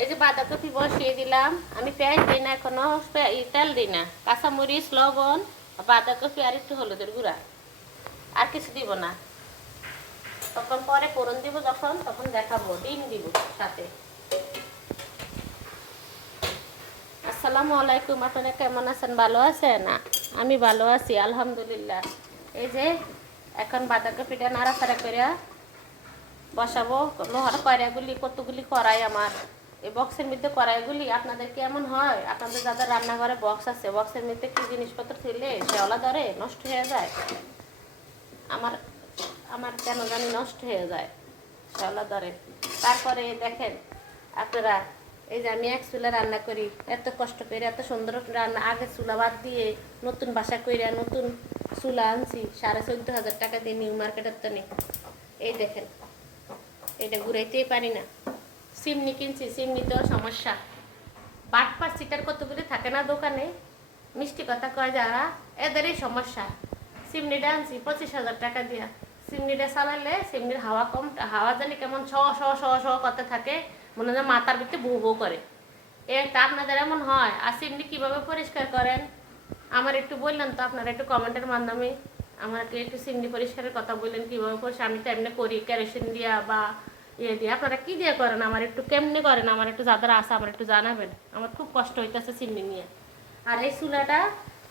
এই যে বাঁধাকপি বসিয়ে দিলাম। আমি পেঁয়াজ দিই না এখনো, তেল দিই না, কাঁচামরিচ, লবণ, বাঁধাকপি আর একটু হলুদের গুঁড়া, আর কিছু দিব না। তখন পরে ফোড়ন দিব, তখন দেখাবো। ডিম দিব সাথে। আসসালামু আলাইকুম, আপনারা কেমন আছেন? ভালো আছেন? আমি ভালো আছি আলহামদুলিল্লাহ। এই যে এখন বাঁধাকপিটা নাড়াচাড়া করে বসাবো। লোহার কড়াইগুলি, কতগুলি কড়াই আমার এই বক্সের মধ্যে। কড়াইগুলি আপনাদের কেমন হয়? আপনাদের যাদের রান্নাঘরে বক্স আছে, বক্সের মধ্যে কি জিনিসপত্র ছিলে শেওলা ধরে নষ্ট হয়ে যায়? আমার আমার কেন জানি নষ্ট হয়ে যায়, শেওলা ধরে। তারপরে দেখেন আপনারা, এই যে আমি এক চুলা রান্না করি, এত কষ্ট করে, এত সুন্দর রান্না। আগে চুলা বাদ দিয়ে নতুন বাসা কইরা নতুন চুলা আনছি 14,500 টাকা দিয়ে নিউ মার্কেটের তো নেই। এই দেখেন, এটা ঘুরাইতেই পারি না। সিমনি কিনছি, সিমনিতেও সমস্যা। বাটপার সিটার কতগুলি থাকে না দোকানে, মিষ্টি কথা কয় যারা, এদেরই সমস্যা। সিমনিটা আনছি 25,000 টাকা দিয়া। সিমনিটা চালাইলে সিমনির হাওয়া কম, হাওয়া জানি কেমন শ শ শ শ করতে থাকে, মনে হয় মাথার ভিতরে বউ বউ করে। এটা আপনাদের এমন হয়? আর সিমনি কীভাবে পরিষ্কার করেন আমার একটু বললেন তো, আপনারা একটু কমেন্টের মাধ্যমে আমাকে একটু সিমনি পরিষ্কারের কথা বললেন, কীভাবে পরিষ্কার। আমি তো এমনি করি কেরোসিন দিয়া বা ইয়ে দিয়ে। আপনারা কী দিয়ে করেন? আমার একটু কেমনে করেন, আমার একটু যাদের আসে আমার একটু জানাবেন। আমার খুব কষ্ট হইতেছে সিমনি নিয়ে। আর এই চুলাটা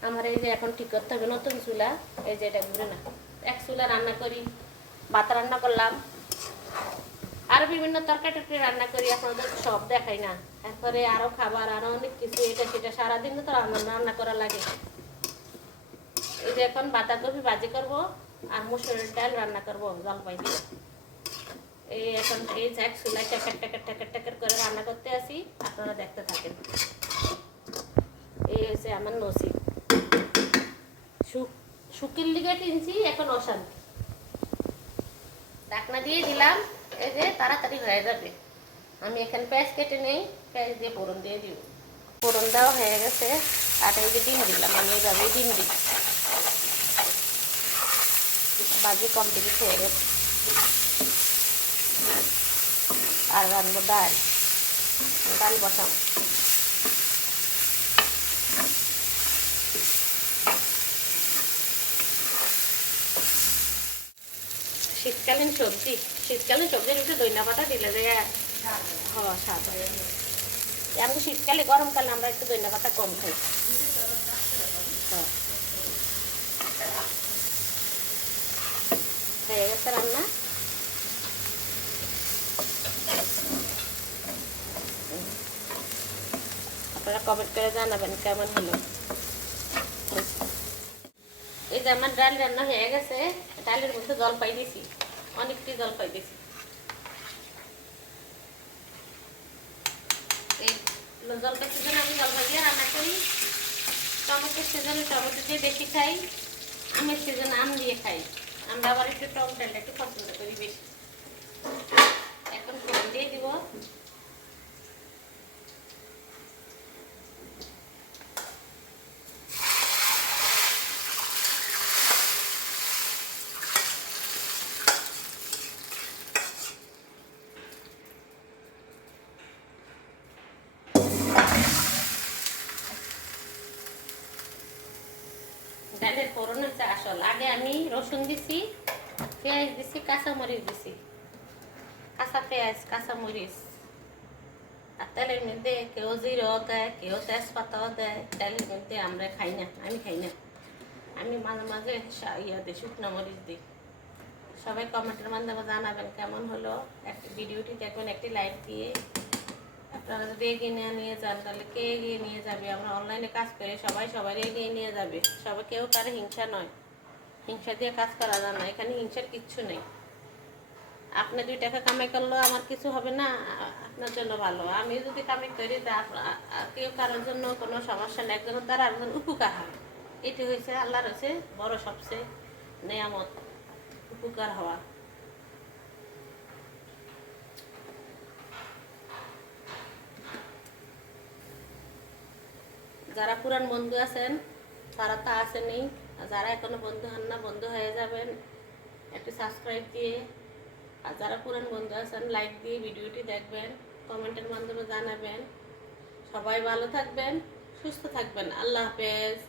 আমার এই যে এখন ঠিক করতে হবে, নতুন চুলা। এই যে এটা ঘুরে না, এক চুলা রান্না করি। ভাত রান্না করলাম, আরো বিভিন্ন তরকারি টরকারি রান্না করি, আপনাদের সব দেখাই না। তারপরে আরো খাবার, আরো অনেক কিছু, এটা সেটা সারাদিন তো রান্না করা লাগে। এই যে এখন বাঁধাকপি ভাজি করব আর মুসুরের ডাল রান্না করব জলপাই দিয়ে। এই এখন এই এক চুলায় ট্যাকের ট্যাকের ট্যাকের ট্যাকের করে রান্না করতে আসি, আপনারা দেখতে থাকেন। এই হচ্ছে আমার নসিব। শুকির লিগে কিনছি, এখন অশান্তি। ঢাকনা দিয়ে দিলাম, এই যে তাড়াতাড়ি হয়ে যাবে। আমি এখানে পেঁয়াজ কেটে নেই, পেঁয়াজ দিয়ে ফোড়ন দিয়ে দিব। ফোড়ন দেওয়া হয়ে গেছে, আর এই যে ডিম দিলাম। আমি এইভাবে ডিম দিই। বাজি কমপ্লিট হয়ে গেছে। আর রান্নবো ডাল, ডাল বসাবো। শীতকালীন সবজি, শীতকালীন সবজির ভিতরে দইনা পাতা দিলে যে স্বাদ হয়। আমি শীতকালে, গরমকালে আমরা একটু দইনা পাতা কম খাই। হয়ে গেছে রান্না। আপনারা কমেন্ট করে জানাবেন কেমন হলো। এই যে আমার ডাল রান্না হয়ে গেছে। ডালের মধ্যে জলপাই দিছি, অনেকটি জলপাই দিছি। এই জলপাই সিজনে আমি জলপাই দিয়ে রান্না করি। টমেটোর সিজনে টমেটো দিয়ে বেশি খাই, আমের সিজনে আম দিয়ে খাই। আমরা আবার একটু টক ডালটা একটু পছন্দ করি বেশি। এখন ফোড়ন দিয়ে দিব। ডালের ফোড়ন হচ্ছে আসল। আগে আমি রসুন দিছি, পেঁয়াজ দিছি, কাঁচামরিচ দিছি, কাঁচা পেঁয়াজ, কাঁচামরিচ। আর তেলের মধ্যে কেউ জিরাও দেয়, কেউ তেজপাতাও দেয়। ডালের মধ্যে আমরা খাই না, আমি খাই না। আমি মাঝে মাঝে ইয়া দিই, শুকনো মরিচ দিই। সবাই কমেন্টের মাধ্যমে জানাবেন কেমন হলো। একটি ভিডিওটি দেখবেন, একটি লাইক দিয়ে। আপনারা যদি এগিয়ে নিয়ে যান তাহলে কে এগিয়ে নিয়ে যাবে? আমরা অনলাইনে কাজ করে সবাই সবাই এগিয়ে নিয়ে যাবে। সবাই, কেউ কারো হিংসা নয়, হিংসা দিয়ে কাজ করা যায় না। এখানে হিংসার কিচ্ছু নেই। আপনি 2 টাকা কামাই করলেও আমার কিছু হবে না, আপনার জন্য ভালো। আমি যদি কামাই করি, কেউ কারোর জন্য কোনো সমস্যা নেই। একজনের দ্বারা একজন উপকার হয়, এটি হয়েছে আল্লাহর হচ্ছে বড় সবচেয়ে নেয়ামত, উপকার হওয়া। যারা পুরান বন্ধু আছেন তারা তো আসেনি, আর যারা এখনো বন্ধু হন না, বন্ধু হয়ে যাবেন একটু সাবস্ক্রাইব দিয়ে। আর যারা পুরান বন্ধু আছেন লাইক দিয়ে ভিডিওটি দেখবেন। কমেন্টের মাধ্যমে জানাবেন। সবাই ভালো থাকবেন, সুস্থ থাকবেন। আল্লাহ হাফেজ।